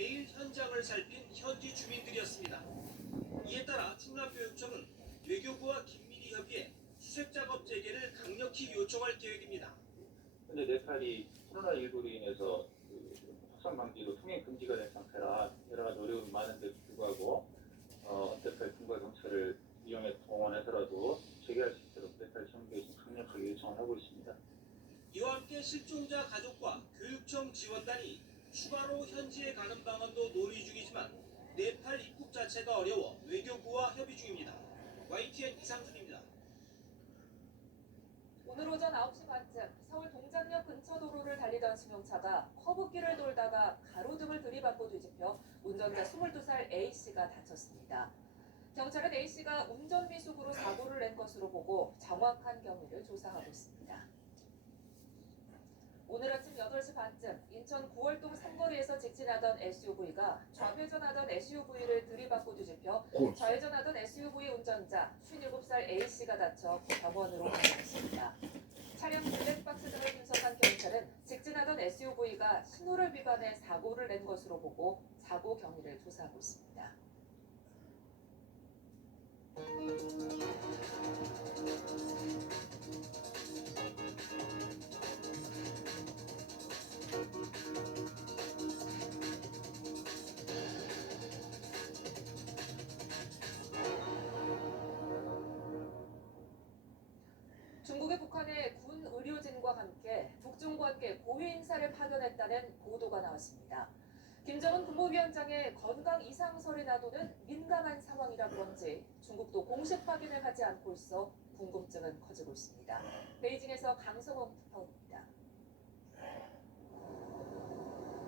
매일 현장을 살핀 현지 주민들이었습니다. 이에 따라 충남교육청은 외교부와 긴밀히 협의해 수색 작업 재개를 강력히 요청할 계획입니다. 현재 네팔이 코로나19로 인해서 확산 방지로 통행 금지가 된 상태라 여러 가지 어려움이 많은데도 불구하고 네팔 군과 경찰을 이용해 동원해서라도 재개할 수 있도록 네팔 정부에 지금 강력하게 요청을 하고 있습니다. 이와 함께 실종자 가족과 교육청 지원단이 추가로 현지에 가는 방안도 논의 중이지만 네팔 입국 자체가 어려워 외교부와 협의 중입니다. YTN 이상준입니다. 오늘 오전 9시 반쯤 서울 동작역 근처 도로를 달리던 승용차가 커브길을 돌다가 가로등을 들이받고 뒤집혀 운전자 22살 A씨가 다쳤습니다. 경찰은 A씨가 운전 미숙으로 사고를 낸 것으로 보고 정확한 경위를 조사하고 있습니다. 오늘 아침 8시 반쯤 인천 구월동 삼거리에서 직진하던 SUV가 좌회전하던 SUV를 들이받고 뒤집혀 좌회전하던 SUV 운전자 57살 A씨가 다쳐 병원으로搬送됐습니다. 차량 블랙박스 등을 분석한 경찰은 직진하던 SUV가 신호를 위반해 사고를 낸 것으로 보고 사고 경위를 조사하고 있습니다. 중국이 북한에 군 의료진과 함께 북중관계 고위 인사를 파견했다는 보도가 나왔습니다. 김정은 국무위원장의 건강 이상설이 나도는 민감한 상황이라 그런지 중국도 공식 확인을 하지 않고 있어 궁금증은 커지고 있습니다. 베이징에서 강성원 특파원입니다.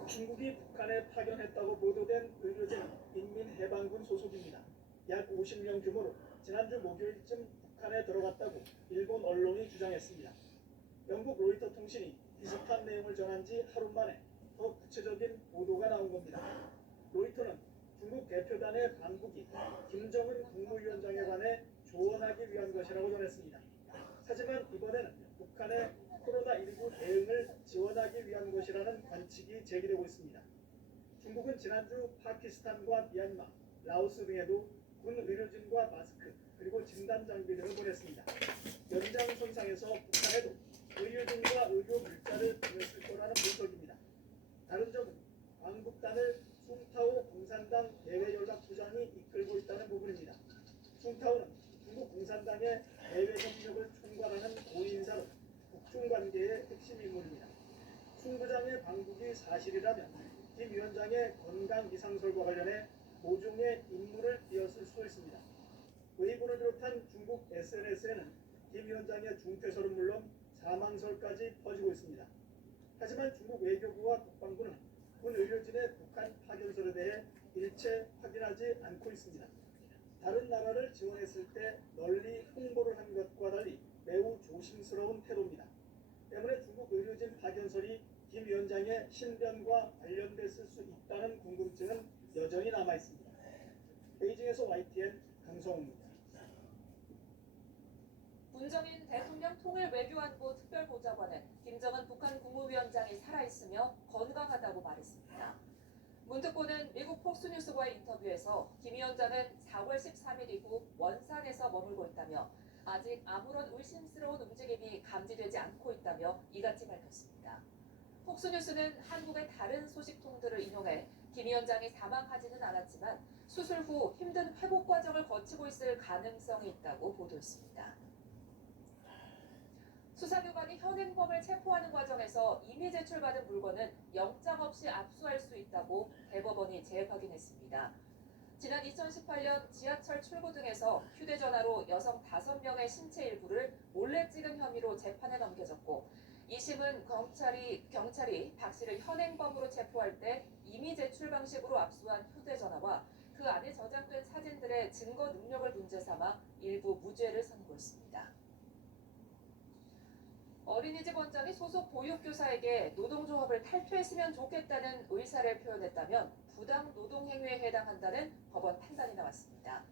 중국이 북한에 파견했다고 보도된 의료진은 인민해방군 소속입니다. 약 50명 규모로 지난주 목요일쯤 북한에 들어갔다고 일본 언론이 주장했습니다. 영국 로이터 통신이 비슷한 내용을 전한 지 하루 만에 더 구체적인 보도가 나온 겁니다. 로이터는 중국 대표단의 방북이 김정은 국무위원장에 관해 조언하기 위한 것이라고 전했습니다. 하지만 이번에는 북한의 코로나19 대응을 지원하기 위한 것이라는 관측이 제기되고 있습니다. 중국은 지난주 파키스탄과 미얀마, 라오스 등에도 군 의료진과 마스크 그리고 진단 장비 등을 보냈습니다. 연장선상에서 북한에도 의료진과 의료 물자를 보냈을 거라는 분석입니다. 다른 점은 광북단을 숭타오 공산당 대외연락부장이 이끌고 있다는 부분입니다. 숭타오는 중국 공산당의 대외 협력을 총괄하는 고위인사로 북중 관계의 핵심 인물입니다. 숭 부장의 방북이 사실이라면 김 위원장의 건강 이상설과 관련해 모종의 임무를 띄었을 수도 있습니다. 웨이보를 비롯한 중국 SNS에는 김 위원장의 중퇴설은 물론 사망설까지 퍼지고 있습니다. 하지만 중국 외교부와 국방부는 군 의료진의 북한 파견설에 대해 일체 확인하지 않고 있습니다. 다른 나라를 지원했을 때 널리 홍보를 한 것과 달리 매우 조심스러운 태도입니다. 때문에 중국 의료진 파견설이 김 위원장의 신변과 관련됐을 수 있다는 궁금증은 여전히 남아 있습니다. 베이징에서 YTN 강성호입니다. 문정인 대통령 통일외교안보 특별보좌관은 김정은 북한 국무위원장이 살아있으며 건강하다고 말했습니다. 문특보는 미국 폭스뉴스와의 인터뷰에서 김 위원장은 4월 13일 이후 원산에서 머물고 있다며 아직 아무런 의심스러운 움직임이 감지되지 않고 있다며 이같이 밝혔습니다. 폭스뉴스는 한국의 다른 소식통들을 인용해 김 위원장이 사망하지는 않았지만 수술 후 힘든 회복 과정을 거치고 있을 가능성이 있다고 보도했습니다. 수사기관이 현행범을 체포하는 과정에서 이미 제출받은 물건은 영장 없이 압수할 수 있다고 대법원이 재확인했습니다. 지난 2018년 지하철 출구 등에서 휴대전화로 여성 5명의 신체 일부를 몰래 찍은 혐의로 재판에 넘겨졌고 2심은 경찰이 박 씨를 현행범으로 체포할 때 이미 제출 방식으로 압수한 휴대전화와 그 안에 저장된 사진들의 증거 능력을 문제 삼아 일부 무죄를 선고했습니다. 어린이집 원장이 소속 보육교사에게 노동조합을 탈퇴했으면 좋겠다는 의사를 표현했다면 부당 노동행위에 해당한다는 법원 판단이 나왔습니다.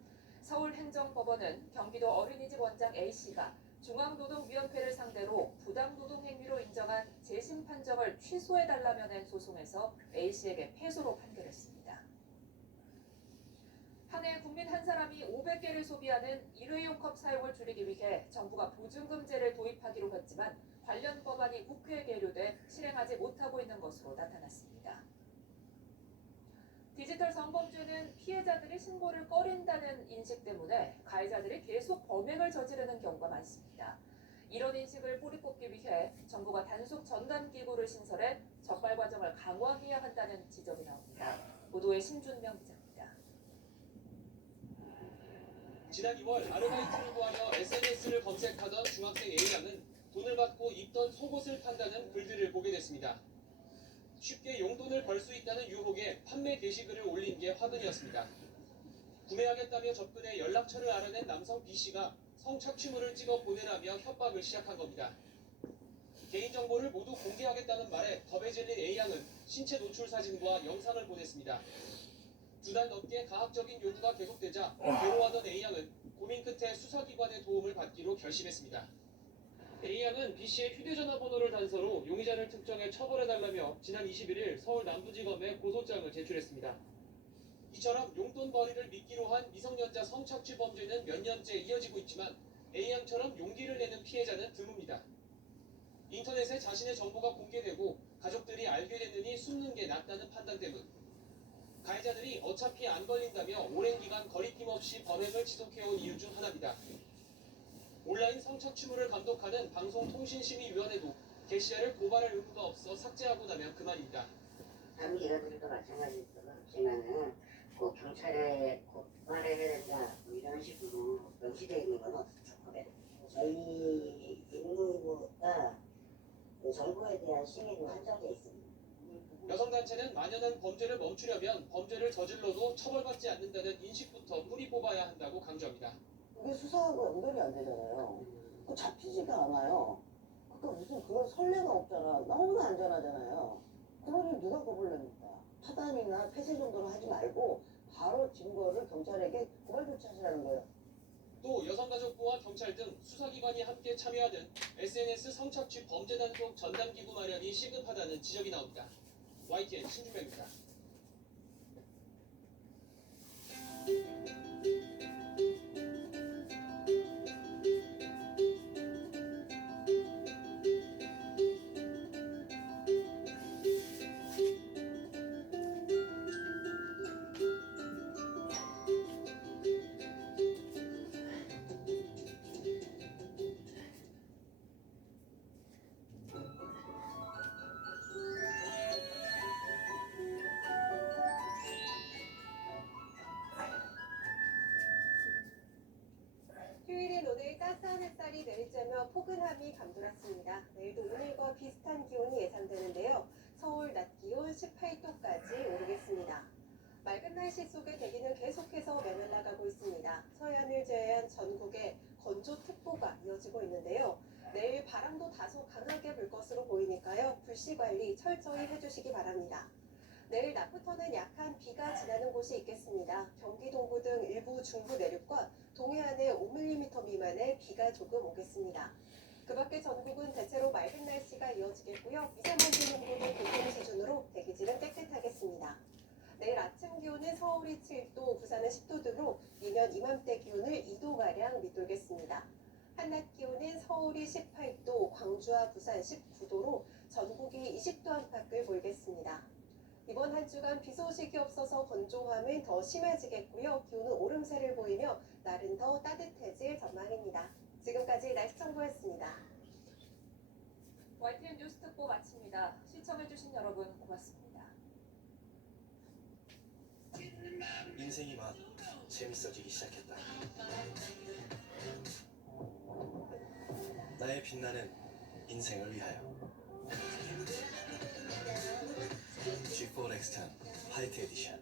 서울행정법원은 경기도 어린이집 원장 A씨가 중앙노동위원회를 상대로 부당 노동행위로 인정한 재심 판정을 취소해달라며 낸 소송에서 A씨에게 패소로 판결했습니다. 한 사람이 500개를 소비하는 일회용 컵 사용을 줄이기 위해 정부가 보증금제를 도입하기로 했지만 관련 법안이 국회에 계류돼 실행하지 못하고 있는 것으로 나타났습니다. 디지털 성범죄는 피해자들이 신고를 꺼린다는 인식 때문에 가해자들이 계속 범행을 저지르는 경우가 많습니다. 이런 인식을 뿌리뽑기 위해 정부가 단속 전담기구를 신설해 적발 과정을 강화해야 한다는 지적이 나옵니다. 보도에 신준명 기자입니다. 지난 2월 아르바이트를 구하며 SNS를 검색하던 중학생 A양은 돈을 받고 입던 속옷을 판다는 글들을 보게 됐습니다. 쉽게 용돈을 벌 수 있다는 유혹에 판매 게시글을 올린 게 화근이었습니다. 구매하겠다며 접근해 연락처를 알아낸 남성 B씨가 성착취물을 찍어 보내라며 협박을 시작한 겁니다. 개인정보를 모두 공개하겠다는 말에 겁에 질린 A양은 신체 노출 사진과 영상을 보냈습니다. 2달 넘게 가학적인 요구가 계속되자 괴로워하던 A양은 고민 끝에 수사기관의 도움을 받기로 결심했습니다. A양은 B씨의 휴대전화 번호를 단서로 용의자를 특정해 처벌해달라며 지난 21일 서울 남부지검에 고소장을 제출했습니다. 이처럼 용돈벌이를 미끼로 한 미성년자 성착취 범죄는 몇 년째 이어지고 있지만 A양처럼 용기를 내는 피해자는 드뭅니다. 인터넷에 자신의 정보가 공개되고 가족들이 알게 됐느니 숨는 게 낫다는 판단 때문. 가해자들이 어차피 안 걸린다며 오랜 기간 거리낌 없이 범행을 지속해온 이유 중 하나입니다. 온라인 성착취물을 감독하는 방송통신심의위원회도 게시자를 고발할 의무가 없어 삭제하고 나면 그만입니다. 다른 기관들도 마찬가지지만은 꼭 경찰에 고발을 해야 된다 뭐 이런 식으로 명시되어 있는 건 없죠. 저희 임무가 정부에 대한 시민으로 한정되어 있습니다. 여성단체는 만연한 범죄를 멈추려면 범죄를 저질러도 처벌받지 않는다는 인식부터 뿌리 뽑아야 한다고 강조합니다. 그게 수사하고 연결이 안 되잖아요. 그 잡히지가 않아요. 그러니까 무슨 그런 선례가 없잖아. 너무나 안전하잖아요. 그러니 누가 겁을 냅니까? 차단이나 폐쇄 정도는 하지 말고 바로 증거를 경찰에게 고발 조치하시라는 거예요. 또 여성가족부와 경찰 등 수사기관이 함께 참여하는 SNS 성착취 범죄 단속 전담기구 마련이 시급하다는 지적이 나옵니다. YTN 신준명입니다. 휴일인 오늘 따스한 햇살이 내리쬐며 포근함이 감돌았습니다. 내일도 오늘과 비슷한 기온이 예상되는데요. 서울 낮 기온 18도까지 오르겠습니다. 맑은 날씨 속에 대기는 계속해서 메말라가고 있습니다. 서해안을 제외한 전국에 건조특보가 이어지고 있는데요. 내일 바람도 다소 강하게 불 것으로 보이니까요. 불씨 관리 철저히 해주시기 바랍니다. 내일 낮부터는 약한 비가 지나는 곳이 있겠습니다. 경기 동부 등 일부 중부 내륙과 동해안에 5mm 미만의 비가 조금 오겠습니다. 그 밖에 전국은 대체로 맑은 날씨가 이어지겠고요. 미세먼지 농도는 보통 수준으로 대기질은 깨끗하겠습니다. 내일 아침 기온은 서울이 7도, 부산은 10도 등으로 이년 이맘때 기온을 2도가량 밑돌겠습니다. 한낮 기온은 서울이 18도, 광주와 부산 19도로 전국이 20도 안팎을 보이겠습니다. 이번 한 주간 비 소식이 없어서 건조함은 더 심해지겠고요. 기온은 오름세를 보이며 날은 더 따뜻해질 전망입니다. 지금까지 날씨 정보였습니다. YTN 뉴스 특보 마칩니다. 시청해주신 여러분 고맙습니다. 인생이 막 재밌어지기 시작했다. 나의 빛나는 인생을 위하여 G4 렉스턴 화이트 에디션.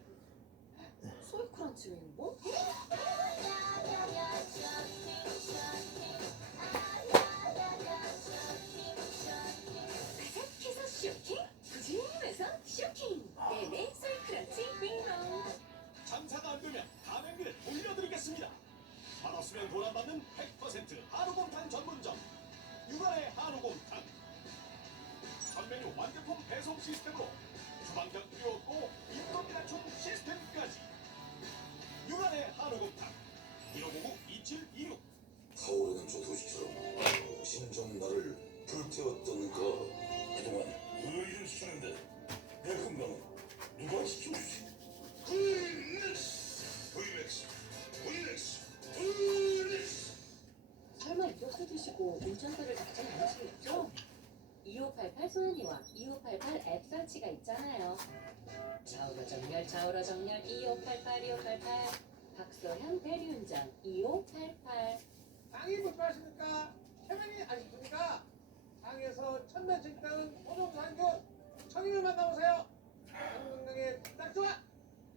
소이크런치 윙보? 바삭해서 쇼킹, 푸짐해서 쇼킹. 네네, 소이크런치 윙롱. 장사가 안 되면 가맹비를 올려드리겠습니다. 맛없으면 보람받는 100% 한우곰탕 전문점 육안의 한우곰탕. 전 메뉴 완제품 배송 시스템으로 주방장 필요 없고 인건비 낮춘 시스템까지. 육안의 한우곰탕 2588 앱 설치가 있잖아요. 좌우로 정렬 2588 박소현 대리운전 2588. 상이 불편하십니까? 태면이 아쉽습니까? 상에서 천면 직당은 호종상교 청인을 만나보세요. 한국명에 딱 좋아.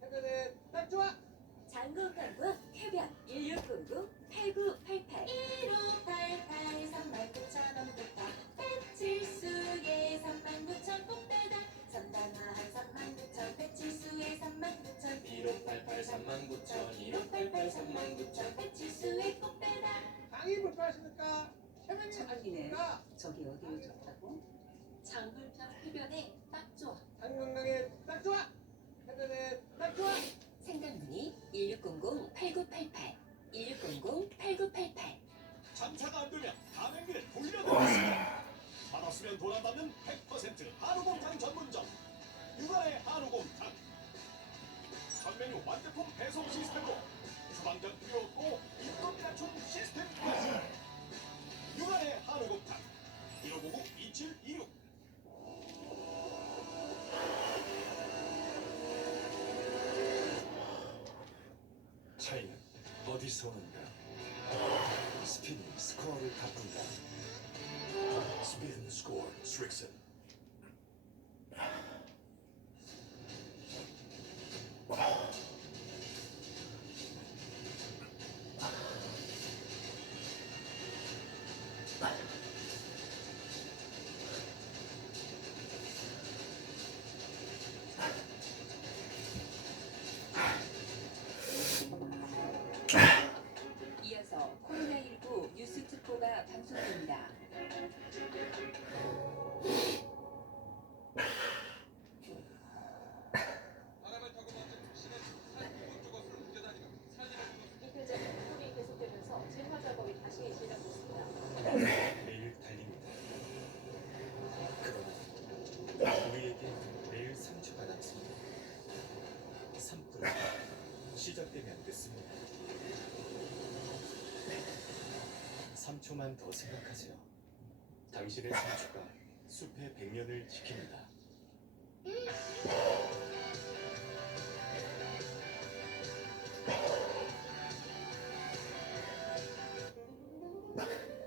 태면에 딱 좋아. 장건강과 쾌변 1609-8988 1588 39,000원부터 배칠수의 39,000 꽃배달 선단화한 39,000 배칠수의 39,000 1588 39,000 1588 39,000 배칠수의 꽃배달. 상이 불편하십니까? 태면이 아쉽습니까? 저기 어디로 좋다고? 장물편 쾌변에 딱 좋아. 한국명에 딱 좋아. 태면에 딱 좋아. 생강문의 1600-8988 1600-8988. 장사가 안 되면 가맹비를 돌려드리겠습니다. 받았으면 돈 안 받는 100% 한우곰탕 전문점 육아의 한우곰탕. 전 메뉴 완제품 배송 시스템으로 주방전 필요 없고 인건비 낮춘 시스템까지. 육아의 한우곰탕 1599-2726. 차이는 어디서 오는가? 스피드 스코어를 바꾼다. 스피드 스코어 스트릭슨. 이어서 코로나19 뉴스 특보가 방송됩니다. 이틀째 폭염이 계속되면서 진화 작업이 다시 시작됐습니다. 매일 달립니다. 그러나 우리에게 매일 상처가 남습니다. 3분 시작되면 늦습니다. 3초만 더 생각하세요. 당신의 상처가 숲의 100년을 지킵니다.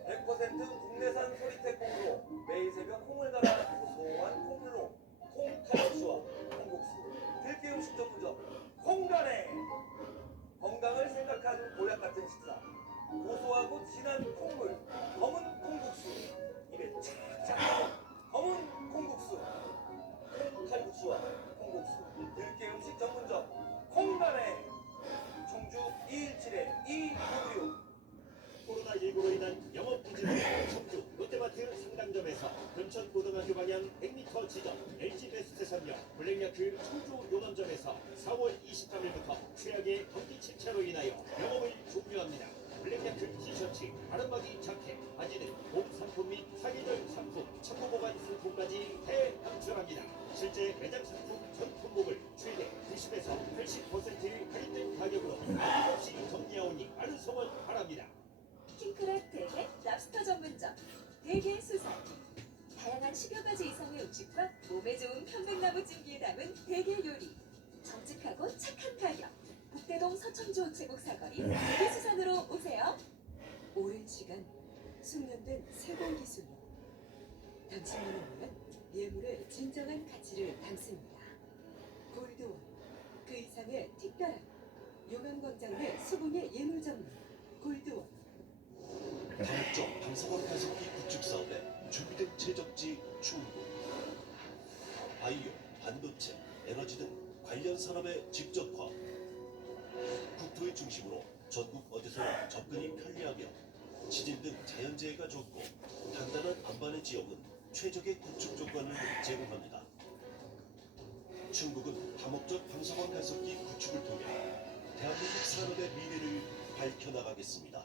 국내산 소리태 콩으로 매일 새벽 콩을 갈아 고소한 콩물로 콩칼국수와 콩국수 들깨 음식 전문점 콩간에 건강을 생각한 보약 같은 식사 고소하고 진한 콩물 검은 콩국수 입에 착착 검은 콩국수 콩칼국수와 콩국수 들깨 음식 전문점 콩간에 청주 217-296. 코로나19로 인한 영업 부진으로 청주 롯데마트 상당점에서 금천고등학교 방향 100m 지점 LG베스트선역 블랙야크 청주 용암점에서 4월 23일부터 최악의 경기 침체로 인하여 영업을 종료합니다. 블랙야크 티셔츠, 아름바기 자켓, 바지는 봄 상품 및 사계절 상품, 청구 보관 상품까지 대방출합니다. 실제 매장 상품 전 품목을 최대 90에서 80% 할인된 가격으로 어김없이 정리하오니 많은 성원 바랍니다. 킹크랩 대게 랍스터 전문점 대게 수산. 다양한 10여 가지 이상의 음식과 몸에 좋은 편백나무 찜기에 담은 대게 요리. 정직하고 착한 가격. 북대동 서천주 우체국 사거리 대게 수산으로 오세요. 오랜 시간 숙련된 세공 기술로 당신만을 위한 예물의 진정한 가치를 담습니다. 골드원 그 이상의 특별한 용암광장 내 수공예 예물 전문 골드원. 다목적 방사선 가습기 구축 사업에 준비된 제적지 충북. 바이오, 반도체, 에너지 등 관련 산업의 직접화. 국토의 중심으로 전국 어디서나 접근이 편리하며 지진 등 자연재해가 적고 단단한 안반의 지역은 최적의 구축 조건을 제공합니다. 충북은 다목적 방사선 가습기 구축을 통해 대한민국 산업의 미래를 밝혀나가겠습니다.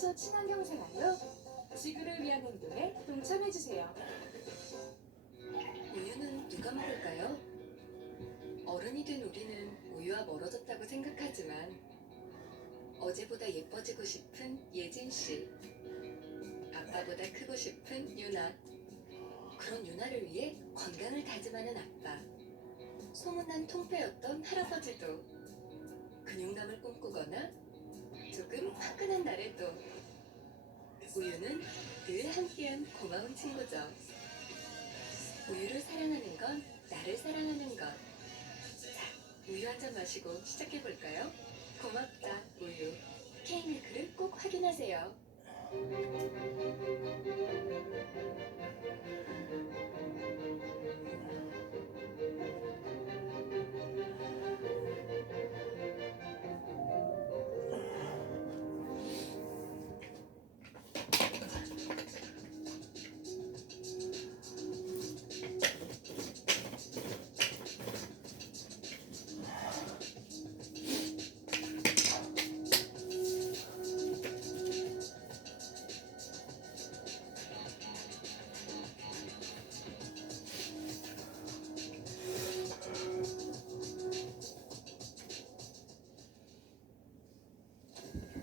평소 친환경 생활로 지구를 위한 행동에 동참해주세요. 우유는 누가 먹을까요? 어른이 된 우리는 우유와 멀어졌다고 생각하지만 어제보다 예뻐지고 싶은 예진 씨, 아빠보다 크고 싶은 유나, 그런 유나를 위해 건강을 다짐하는 아빠, 소문난 통빼였던 할아버지도 근육남을 꿈꾸거나 조금 화끈한 날에도 우유는 늘 함께한 고마운 친구죠. 우유를 사랑하는 건 나를 사랑하는 것. 자, 우유 한 잔 마시고 시작해볼까요? 고맙다, 우유. K밀크를 꼭 확인하세요.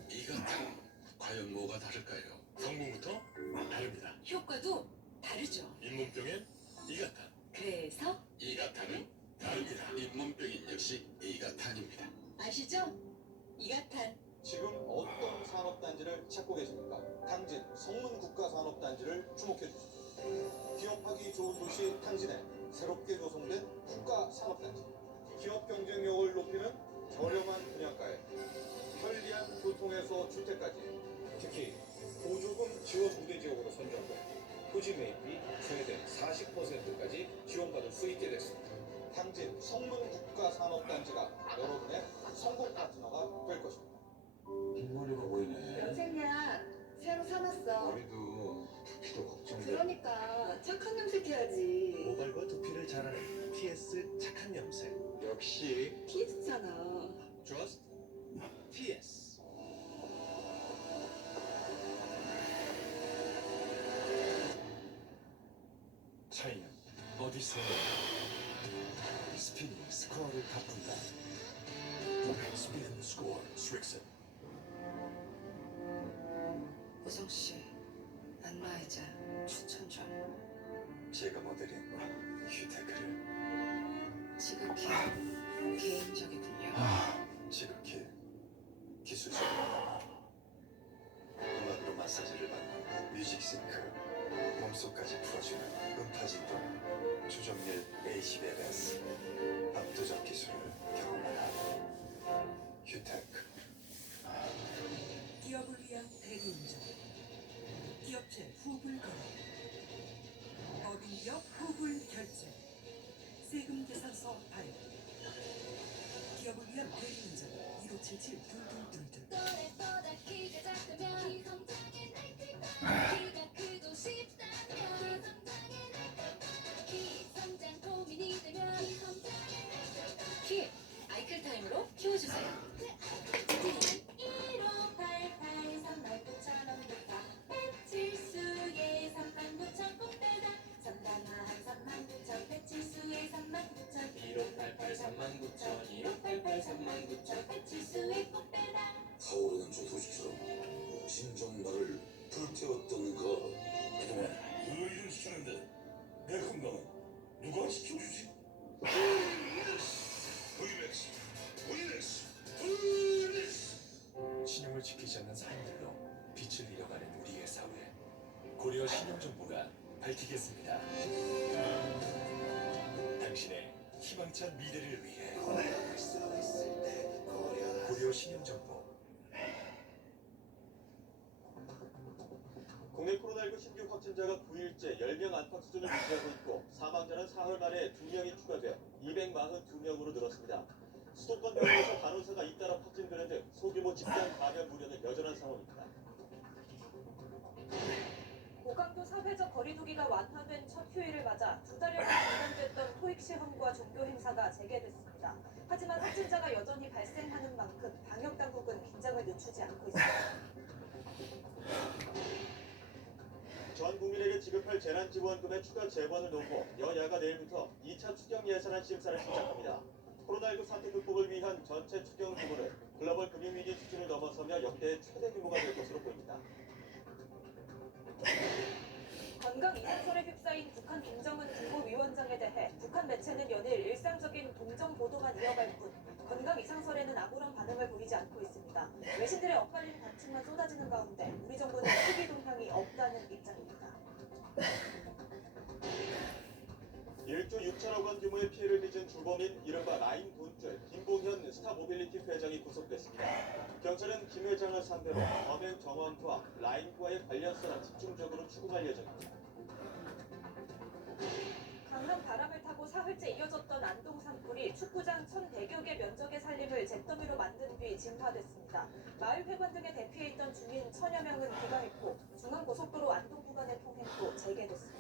이것은 과연 뭐가 다를까요? 성분부터 다릅니다. 효과도 다르죠. 잇몸병엔 이가탄, 그래서 이가탄은 다릅니다. 잇몸병인 역시 이가탄입니다. 아시죠? 이가탄. 지금 어떤 산업단지를 찾고 계십니까? 당진 성문국가산업단지를 주목해 주십시오. 기업하기 좋은 도시 당진에 새롭게 조성된 국가산업단지. 기업 경쟁력을 높이는 저렴한 분양가에 편리한 교통에서 주택까지, 특히 보조금 지원 우대 지역으로 선정돼 토지 매입비 최대 40%까지 지원받을 수 있게 됐습니다. 당진 성문국가산업단지가 여러분의 성공 파트너가 될 것입니다. 흰머리가 보이네. 영생야 새로 사놨어. 머리도 두피도 걱정돼. 그러니까 착한 염색해야지. 모발과 두피를 잘하는 TS 착한 염색. 역시 TS잖아. Just TS. 차이는 어디서 스피닝 스코어를 바꾼다. 스피닝 스코어 스트릭슨. 우성씨, 안마의자 추천 좀. 제가 모델인 휴대크를 지극히 개인적이군요. 지극히 기술적입니다. 음악으로 마사지를 받는 뮤직싱크, 몸속까지 풀어주는 음파진동, 조정률 ACBLS, 압도적 기술을 경험하는 휴테크. 기업을 위한 대리운전, 기업체 후불 거래, 법인기업 후불 결제, 세금 계산서 발행, 기업을 위한 대리운전 1577 둘둘둘둘. 또래보다 키가 작다면 기성장애 키가 크고 싶다면 기성장 고민이 되면 키 아이클 타임으로 키워주세요. 1588 39,000원부터 배칠수의 39,000 꼭대다 전담한 39,000 배칠수의 39,000 1588 39,000 1588 39,000 배칠수의 꼭대다 타오르는 저 도시처럼 진정 나를 불태웠던 그동안 의를 시켰는데 내 건강은 누가 지켜주지? 브이렉스, 브이렉스, 브이렉스. 신용을 지키지 않는 사람들로 빛을 잃어가는 우리의 사회. 고려 신용정보가 밝히겠습니다. 당신의 희망찬 미래를 위해 고려 신용정보. 국내 코로나19 신규 확진자가 9일째 10명 안팎 수준을 유지하고 있고 사망자는 사흘 만에 2명이 추가돼 242명으로 늘었습니다. 수도권 병원에서 간호사가 잇따라 확진되는 등 소규모 집단 감염 우려는 여전한 상황입니다. 고강도 사회적 거리두기가 완화된 첫 휴일을 맞아 2달여간 중단됐던 토익 시험과 종교 행사가 재개됐습니다. 하지만 확진자가 여전히 발생하는 만큼 방역 당국은 긴장을 늦추지 않고 있습니다. 전 국민에게 지급할 재난지원금의 추가 재원을 놓고 여야가 내일부터 2차 추경 예산안 심사를 시작합니다. 코로나19 사태 극복을 위한 전체 추경 규모는 글로벌 금융위기 수준을 넘어서며 역대 최대 규모가 될 것으로 보입니다. 건강 이상설에 휩싸인 북한 김정은 국무위원장에 대해 북한 매체는 연일 일상적인 동정 보도만 이어갈 뿐 건강 이상설에는 아무런 반응을 보이지 않고 있습니다. 외신들의 엇갈리는 관측만 쏟아지는 가운데 우리 정부는 특이 동향이 없다는 입장입니다. 1조 6천억 원 규모의 피해를 빚은 주범인 이른바 라인 돈줄 김봉현 스타모빌리티 회장이 구속됐습니다. 경찰은 김 회장을 상대로 범행 정황과 라인과의 관련성을 집중적으로 추궁할 예정입니다. 강한 바람을 타고 사흘째 이어졌던 안동 산불이 축구장 1,100여 개 면적의 살림을 잿더미로 만든 뒤 진화됐습니다. 마을 회관 등에 대피해 있던 주민 1,000여 명은 귀가했고 중앙고속도로 안동 구간의 통행도 재개됐습니다.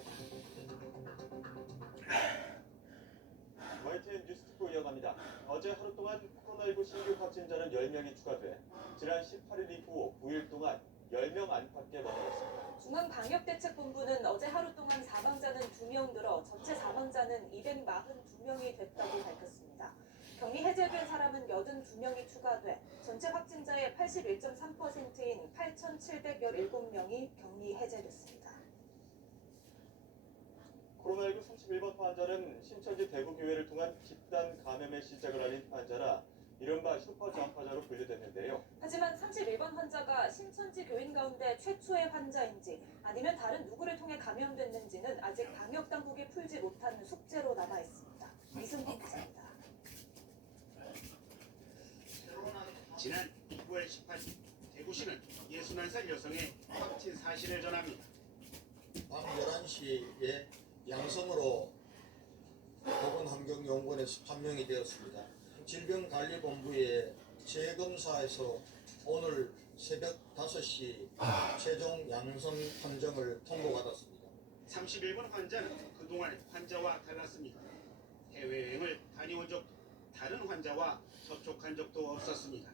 YTN 뉴스 듣고 이어갑니다. 어제 하루 동안 코로나19 신규 확진자는 10명이 추가돼 지난 18일 이후 9일 동안 10명 안팎에 머물렀습니다. 중앙방역대책본부는 어제 하루 동안 사망자는 2명 늘어 전체 사망자는 242명이 됐다고 밝혔습니다. 격리 해제된 사람은 82명이 추가돼 전체 확진자의 81.3%인 8,717명이 격리 해제됐습니다. 코로나19 31번 환자는 신천지 대구교회를 통한 집단 감염의 시작을 알린 환자라 이른바 슈퍼전파자로 분류됐는데요. 하지만 31번 환자가 신천지 교인 가운데 최초의 환자인지 아니면 다른 누구를 통해 감염됐는지는 아직 방역당국이 풀지 못한 숙제로 남아있습니다. 이승훈 기자입니다. 지난 9월 18일 대구시는 61살 여성의 확진 사실을 전합니다. 밤 11시에 양성으로 보건환경연구원에 1명이 되었습니다. 질병관리본부의 재검사에서 오늘 새벽 5시 최종 양성 판정을 통보받았습니다. 31번 환자는 그동안 환자와 달랐습니다. 해외여행을 다녀온 적도 다른 환자와 접촉한 적도 없었습니다.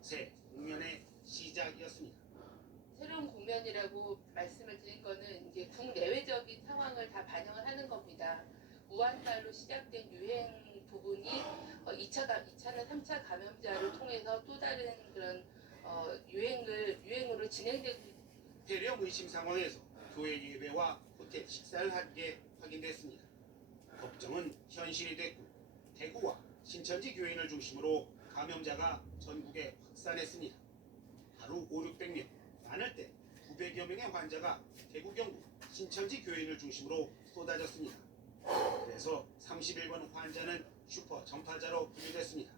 새 국면의 시작이었습니다. 새로운 국면이라고 말씀을 드린 거는 이제 국내외적인 상황을 다 반영을 하는 겁니다. 우한달로 시작된 유행 부분이 2차는 3차 감염자를 통해서 또 다른 그런 유행으로 진행되고 폐렴 의심 상황에서 교회 예배와 호텔 식사를 한 게 확인됐습니다. 걱정은 현실이 됐고 대구와 신천지 교인을 중심으로 감염자가 전국에 확산했습니다. 하루 500~600명, 많을 때 900여 명의 환자가 대구 경북 신천지 교인을 중심으로 쏟아졌습니다. 그래서 31번 환자는 슈퍼 전파자로 분류됐습니다.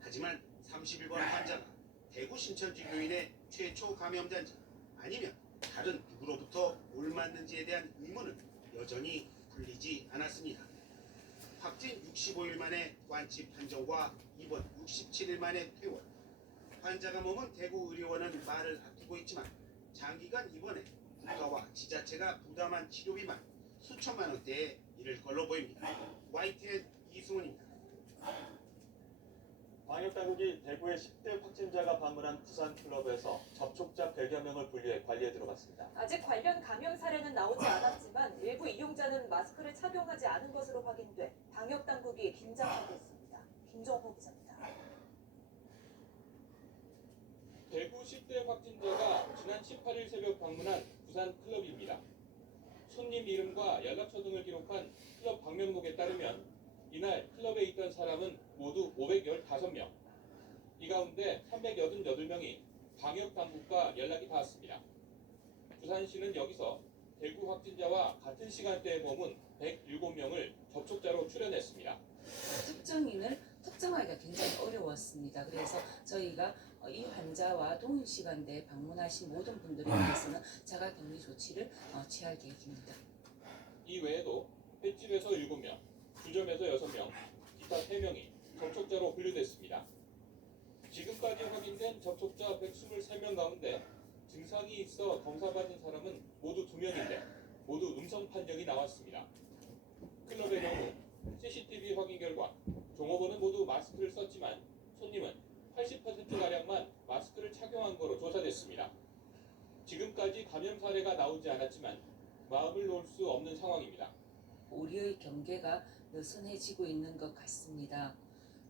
하지만 31번 환자가 대구 신천지 교인의 최초 감염자인지 아니면 다른 누구로부터 옮았는지에 대한 의문은 여전히 풀리지 않았습니다. 확진 65일 만에 완치 판정과 입원 67일 만에 퇴원. 환자가 머문 대구 의료원은 말을 아끼고 있지만 장기간 입원에 국가와 지자체가 부담한 치료비만 수천만 원대에 이를 걸로 보입니다. YTN 이승훈입니다. 방역당국이 대구의 10대 확진자가 방문한 부산 클럽에서 접촉자 100여 명을 분류해 관리에 들어갔습니다. 아직 관련 감염 사례는 나오지 않았지만 일부 이용자는 마스크를 착용하지 않은 것으로 확인돼 방역당국이 긴장하고 있습니다. 김정호 기자입니다. 대구 10대 확진자가 지난 18일 새벽 방문한 부산 클럽입니다. 손님 이름과 연락처 등을 기록한 클럽 방명록에 따르면 이날 클럽에 있던 사람은 모두 515명. 이 가운데 388명이 방역당국과 연락이 닿았습니다. 부산시는 여기서 대구 확진자와 같은 시간대에 머문 107명을 접촉자로 추려냈습니다. 특정인을 특정하기가 굉장히 어려웠습니다. 그래서 저희가 이 환자와 동일 시간대에 방문하신 모든 분들에 대해서는 자가격리 조치를 취할 계획입니다. 이 외에도 횟집에서 7명, 주점에서 6명, 기타 3명이 접촉자로 분류됐습니다. 지금까지 확인된 접촉자 123명 가운데 증상이 있어 검사받은 사람은 모두 2명인데 모두 음성 판정이 나왔습니다. 클럽의 경우 CCTV 확인 결과 종업원은 모두 마스크를 썼지만 손님은 80%가량만 마스크를 착용한 거로 조사됐습니다. 지금까지 감염 사례가 나오지 않았지만 마음을 놓을 수 없는 상황입니다. 우리의 경계가 느슨해지고 있는 것 같습니다.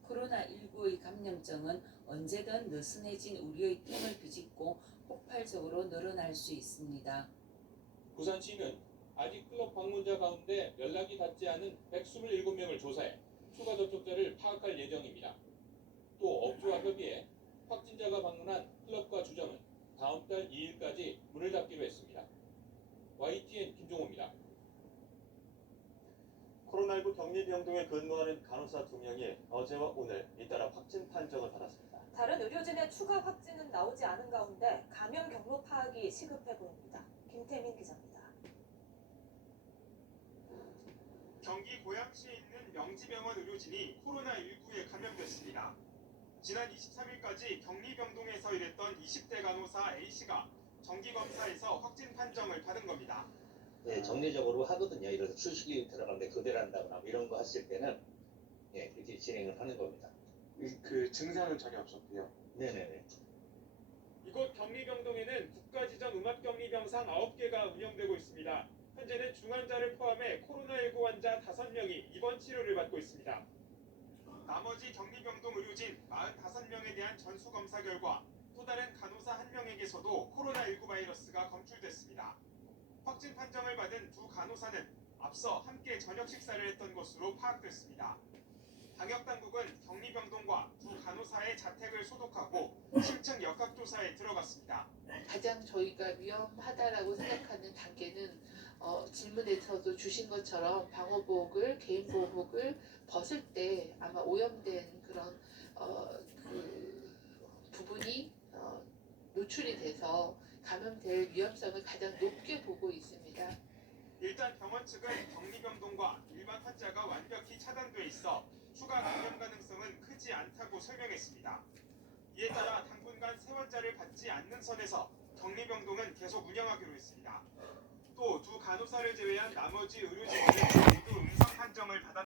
코로나19의 감염증은 언제든 느슨해진 우리의 틈을 비집고 폭발적으로 늘어날 수 있습니다. 부산시는 아직 클럽 방문자 가운데 연락이 닿지 않은 127명을 조사해 추가 접촉자를 파악할 예정입니다. 또 업주와 협의해 확진자가 방문한 클럽과 주점은 다음 달 2일까지 문을 닫기로 했습니다. YTN 김종호입니다. 코로나19 격리병동에 근무하는 간호사 2명이 어제와 오늘 잇따라 확진 판정을 받았습니다. 다른 의료진의 추가 확진은 나오지 않은 가운데 감염 경로 파악이 시급해 보입니다. 김태민 기자입니다. 경기 고양시에 있는 명지병원 의료진이 코로나19에 감염됐습니다. 지난 23일까지 격리병동에서 일했던 20대 간호사 A씨가 정기검사에서 확진 판정을 받은 겁니다. 예, 정례적으로 하거든요. 이래서 출식이 들어가는데 교대를 한다거나 뭐 이런 거 했을 때는 예, 그렇게 진행을 하는 겁니다. 그 증상은 전혀 없었고요. 네네네. 이곳 격리병동에는 국가지정 음압격리병상 9개가 운영되고 있습니다. 현재는 중환자를 포함해 코로나19 환자 5명이 입원 치료를 받고 있습니다. 나머지 격리병동 의료진 45명에 대한 전수검사 결과 또 다른 간호사 1명에게서도 코로나19 바이러스가 검출됐습니다. 확진 판정을 받은 두 간호사는 앞서 함께 저녁 식사를 했던 것으로 파악됐습니다. 방역당국은 격리병동과 두 간호사의 자택을 소독하고 심층 역학조사에 들어갔습니다. 가장 저희가 위험하다라고 생각하는 단계는 질문에서도 주신 것처럼 방호복을 개인보호복을 벗을 때 아마 오염된 그런 그 부분이 노출이 돼서 감염될 위험성을 가장 높게 보고 있습니다. 일단 병원 측은 격리병동과 일반 환자가 완벽히 차단돼 있어 추가 감염 가능성은 크지 않다고 설명했습니다. 이에 따라 당분간 새 환자를 받지 않는 선에서 격리병동은 계속 운영하기로 했습니다. 또 두 간호사를 제외한 나머지 의료진들은